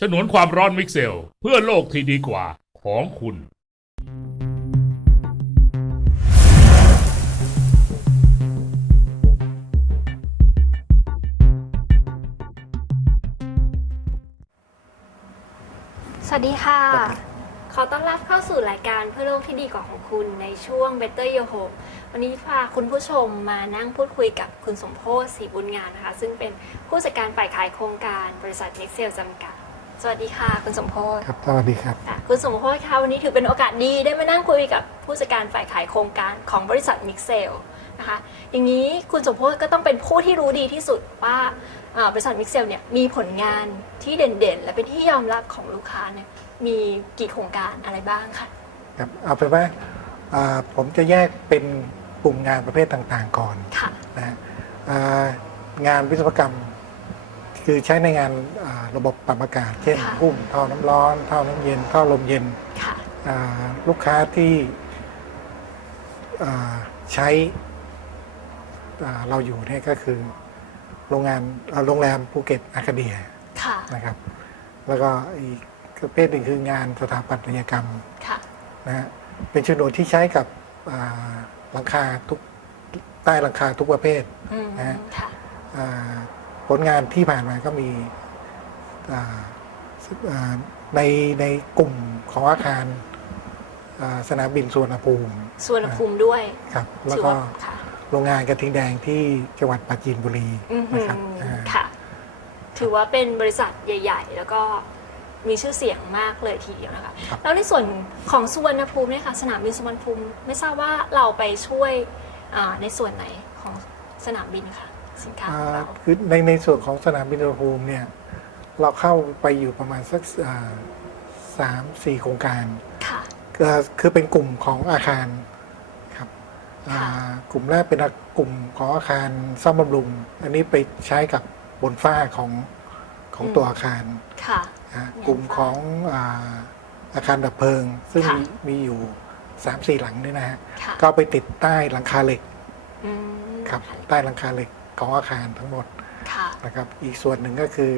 ฉนวนความร้อนมิกเซล เพื่อโลกที่ดีกว่าของคุณ สวัสดีค่ะ ขอต้อนรับเข้าสู่รายการเพื่อโลกที่ดีกว่าของคุณในช่วง Better Your Home วันนี้พาคุณผู้ชมมานั่งพูดคุยกับคุณสมโพศศรีบุญงานนะคะ ซึ่งเป็นผู้จัดการฝ่ายขายโครงการบริษัท n e x e l จำกัด สวัสดีค่ะ คุณสมโพศครับสวัสดีครับค่ะคุณสมโพศคะวันนี้ถือเป็นโอกาสดีได้มานั่งคุยกับผู้จัดการฝ่ายขายโครงการของบริษัท m i x e l นะคะอย่างนี้คุณสมโพศก็ต้องเป็นผู้ที่รู้ดีที่สุดว่าอ่าบริษัท m i x e l เนี่ยมีผลงานที่เด่นๆ และเป็นที่ยอมรับของลูกค้าเนี่ยมีกี่โครงการอะไรบ้างคะครับเอาเป็นว่าอ่าผมจะแยกเป็นกลุ่มงานประเภทต่างๆก่อนค่ะนะฮะอ่างานวิศวกรรม คือใช้ในงานอ่าระบบปรับอากาศ เช่นค่ะพุ่มท่อน้ำร้อนท่อน้ำเย็นท่อลมเย็นค่ะอ่าลูกค้าที่อ่าใช้อ่าเราอยู่เนี่ยก็คือโรงงานอ่าโรงแรมภูเก็ตอาคาเดียค่ะนะครับ แล้วก็อีกประเภทหนึ่งคืองานสถาปัตยกรรมค่ะนะฮะเป็นชนวนที่ใช้กับอ่าหลังคาทุกใต้หลังคาทุกประเภทอืมนะฮะค่ะอ่า ผลงานที่ผ่านมาก็มีอ่าอ่าในในกลุ่มของอาคารอ่าสนามบินสุวรรณภูมิส่วนภูมิด้วยครับแล้วถือก็ว่าค่ะโรงงานกระทิงแดงที่จังหวัดปราจีนบุรีอือหืนะอครับอ่าค่ะ ถือว่าเป็นบริษัทใหญ่ ๆ แล้วก็มีชื่อเสียงมากเลยทีเดียวนะคะครับแล้วในส่วนของสุวรรณภูมิเนี่ยค่ะสนามบินสุวรรณภูมิ ไม่ทราบว่าเราไปช่วยอ่าในส่วนไหนของสนามบินคะ สินค้าของอ่าเราคือในในส่วนของสนามบินสุวรรณภูมิเนี่ยเราเข้าไปอยู่ประมาณสักอ่าสามสี่โครงการค่ะก็คือเป็นกลุ่มของอาคารครับอ่าค่ะกลุ่มแรกเป็นกลุ่มของอาคารซ่อมบำรุง อันนี้ไปใช้กับบนฝ้าของของตัวอาคารค่ะนะบนฝ้ากลุ่มของอาอาคารดับเพลิง ซึ่งค่ะมีมีอยู่สามสี่หลังด้วยนะฮะค่ะก็ไปติดใต้หลังคาเหล็กอืมครับใต้หลังคาเหล็ก ของอาคารทั้งหมดค่ะนะครับอีกส่วนหนึ่งก็คือ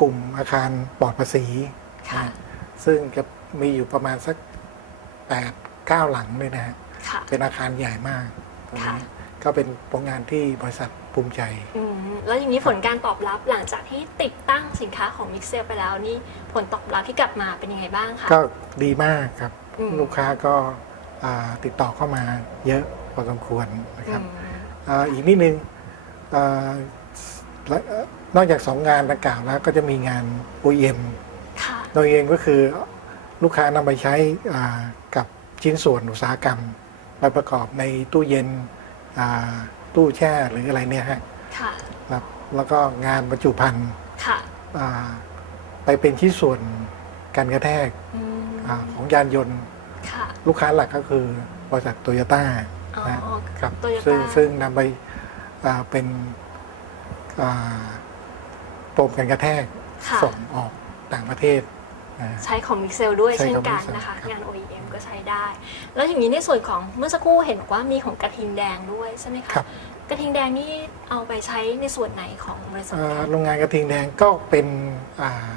กลุ่มอาคารปลอดภาษีค่ะนะซึ่งจะมีอยู่ประมาณสัก8ปดเก้าหลังเลยนะฮะค่ะ เป็นอาคารใหญ่มากตรงค่ะ นี้ก็เป็นผลงานที่บริษัทภูมิใจ อืมแล้วอย่างนี้ผลการตอบรับหลังจากที่ติดตั้งสินค้าของมิกเซลไปแล้วนี่ผลตอบรับที่กลับมาเป็นยังไงบ้างคะ ก็ดีมากครับ อืม ลูกค้าก็อ่าติดต่อเข้ามาเยอะพอสมควรนะครับอืมอาอีกนิดนึงอ่าและเอ่อ นอกจากสองงานดังกล่าวแล้วก็จะมีงาน OEM ค่ะโดยเองก็คือลูกค้านำไปใช้อ่ากับชิ้นส่วนอุตสาหกรรมไปประกอบในตู้เย็นอ่าตู้แช่หรืออะไรเนี่ยฮะค่ะครับแล้วก็งานบรรจุภัณฑ์ค่ะอ่าไปเป็นชิ้นส่วนการกระแทกอืมอาของยานยนต์ค่ะลูกค้าหลักก็คือบริษัทโตโยต้าอ๋อนะครับ Toyota ซึ่งซึ่งนำไปอ่า เป็นอ่าโปมกันกระแทกค่ะส่งออกต่างประเทศนะใช้ของมิกเซลด้วยใช้เช่นของกัน Mixel นะคะ ครับ งาน OEM ก็ใช้ได้ แล้วอย่างนี้ในส่วนของเมื่อสักครู่เห็นบอกว่ามีของกระทิงแดงด้วยใช่ไหมคะครับกระทิงแดงนี่เอาไปใช้ในส่วนไหนของบริษัทอ่าคะโรงงานกระทิงแดงก็เป็นอ่า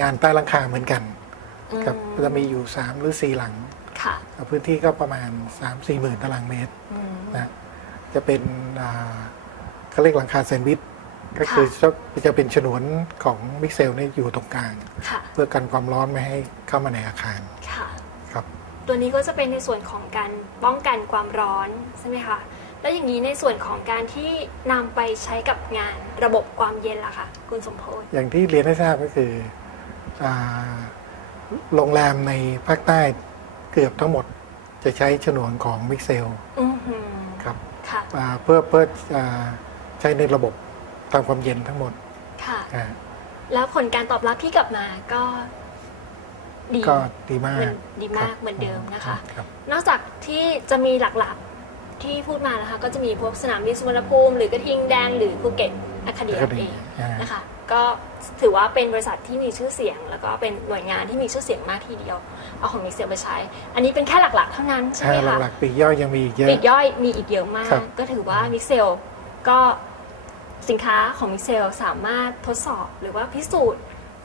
งานใต้หลังคาเหมือนกันครับอืจะมีอยู่ 3 หรือ 4 หลัง ค่ะพื้นที่ก็ประมาณ 3 4 หมื่นตารางเมตร อืมนะจะเป็นอ่า เขาเรียกหลังคาแซนด์วิชก็คือจะจะเป็นฉนวนของมิกเซลเนี่ยอยู่ตรงกลางค่ะเพื่อกันความร้อนไม่ให้เข้ามาในอาคารค่ะครับ ตัวนี้ก็จะเป็นในส่วนของการป้องกันความร้อนใช่ไหมคะแล้วอย่างนี้ในส่วนของการที่นำไปใช้กับงานระบบความเย็นล่ะคะคุณสมโพธิ์อย่างที่เรียนให้ทราบก็คืออาโรงแรมในภาคใต้เกือบทั้งหมดจะใช้ฉนวนของมิกเซลอือหือครับค่ะอ่าเพื่อเพื่ออาใช้ในระบบทำความเย็นทั้งหมดค่ะ อ่าแล้วผลการตอบรับที่กลับมาก็ดีก็ดีมาเหมืกอนดีมากรับเหมือนเดิมนะคะ รับ นอกจากที่จะมีหลักๆที่พูดมานะคะ ก็จะมีพวกสนามบินสุวรรณภูมิ หรือกระทิงแดงหรือภูเก็ตอะคาเดียแล้วก็ดีเองอ่านะคะ ก็ถือว่าเป็นบริษัทที่มีชื่อเสียง แล้วก็เป็นหน่วยงานที่มีชื่อเสียงมากทีเดียว เอาของมิกเซลไปใช้ อันนี้เป็นแค่หลักๆ เท่านั้นใช่ไหมอ่าคะ หลักๆปีกย่อยยังมีอีกเยอะปลีกย่อยมีอีกเยอะมาก ครับก็ถือว่ามิกเซลก็ สินค้าของมิเซลสามารถทดสอบหรือว่าพิสูจน์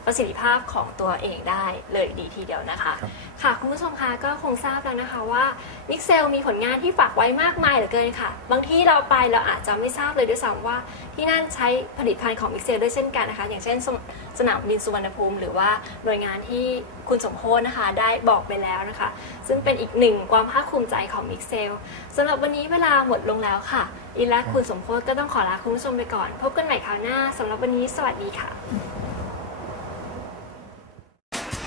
ประสิทธิภาพของตัวเองได้เลยดีทีเดียวนะคะครับค่ะคุณผู้ชมคะก็คงทราบแล้วนะคะว่ามิกเซลมีผลงานที่ฝากไว้มากมายเหลือเกินค่ะ บางที่เราไปเราอาจจะไม่ทราบเลยด้วยซ้ำว่า ที่นั่นใช้ผลิตภัณฑ์ของมิกเซลด้วยเช่นกันนะคะ อย่างเช่นสนสนามบินสุวรรณภูมิ หรือว่าหน่วยงานที่คุณสมโพธนะคะได้บอกไปแล้วนะคะ ซึ่งเป็นอีกหนึ่งความภาคภูมิใจของมิกเซลสำหรับวันนี้เวลาหมดลงแล้วค่ะอินและคุณสมโพธก็ต้องขอลาคุณผู้ชมไปก่อน พบกันใหม่คราวหน้าสำหรับวันนี้สวัสดีค่ะ